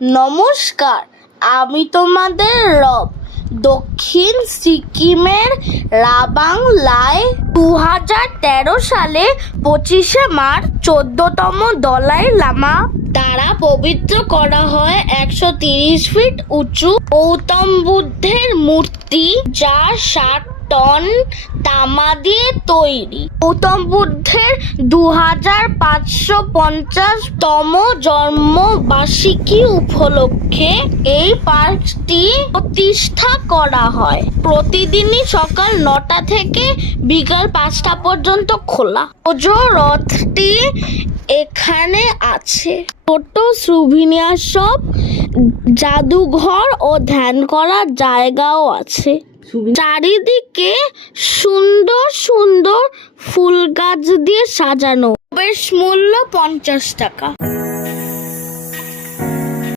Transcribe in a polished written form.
নমস্কার, আমি তোমাদের রব। দক্ষিণ সিকিমের রাবাংলায় 2013 সালে 25শে মার্চ 14তম দলাই লামা দ্বারা পবিত্র করা হয় 130 ফিট উঁচু গৌতম বুদ্ধের মূর্তি, যা 60 টন তামা দিয়ে তৈরি। গৌতম বুদ্ধের 2550তম জন্মবার্ষিকী উপলক্ষে এই পার্কটি প্রতিষ্ঠা করা হয়। প্রতিদিনই সকাল 9টা থেকে বিকাল 5টা পর্যন্ত খোলা। রথটি এখানে আছে। ছোট সুভিনিয়ার শপ, জাদুঘর ও ধ্যান করার জায়গাও আছে। চারিদিকে সুন্দর সুন্দর ফুল গাছ দিয়ে সাজানো। প্রবেশ মূল্য 50 টাকা।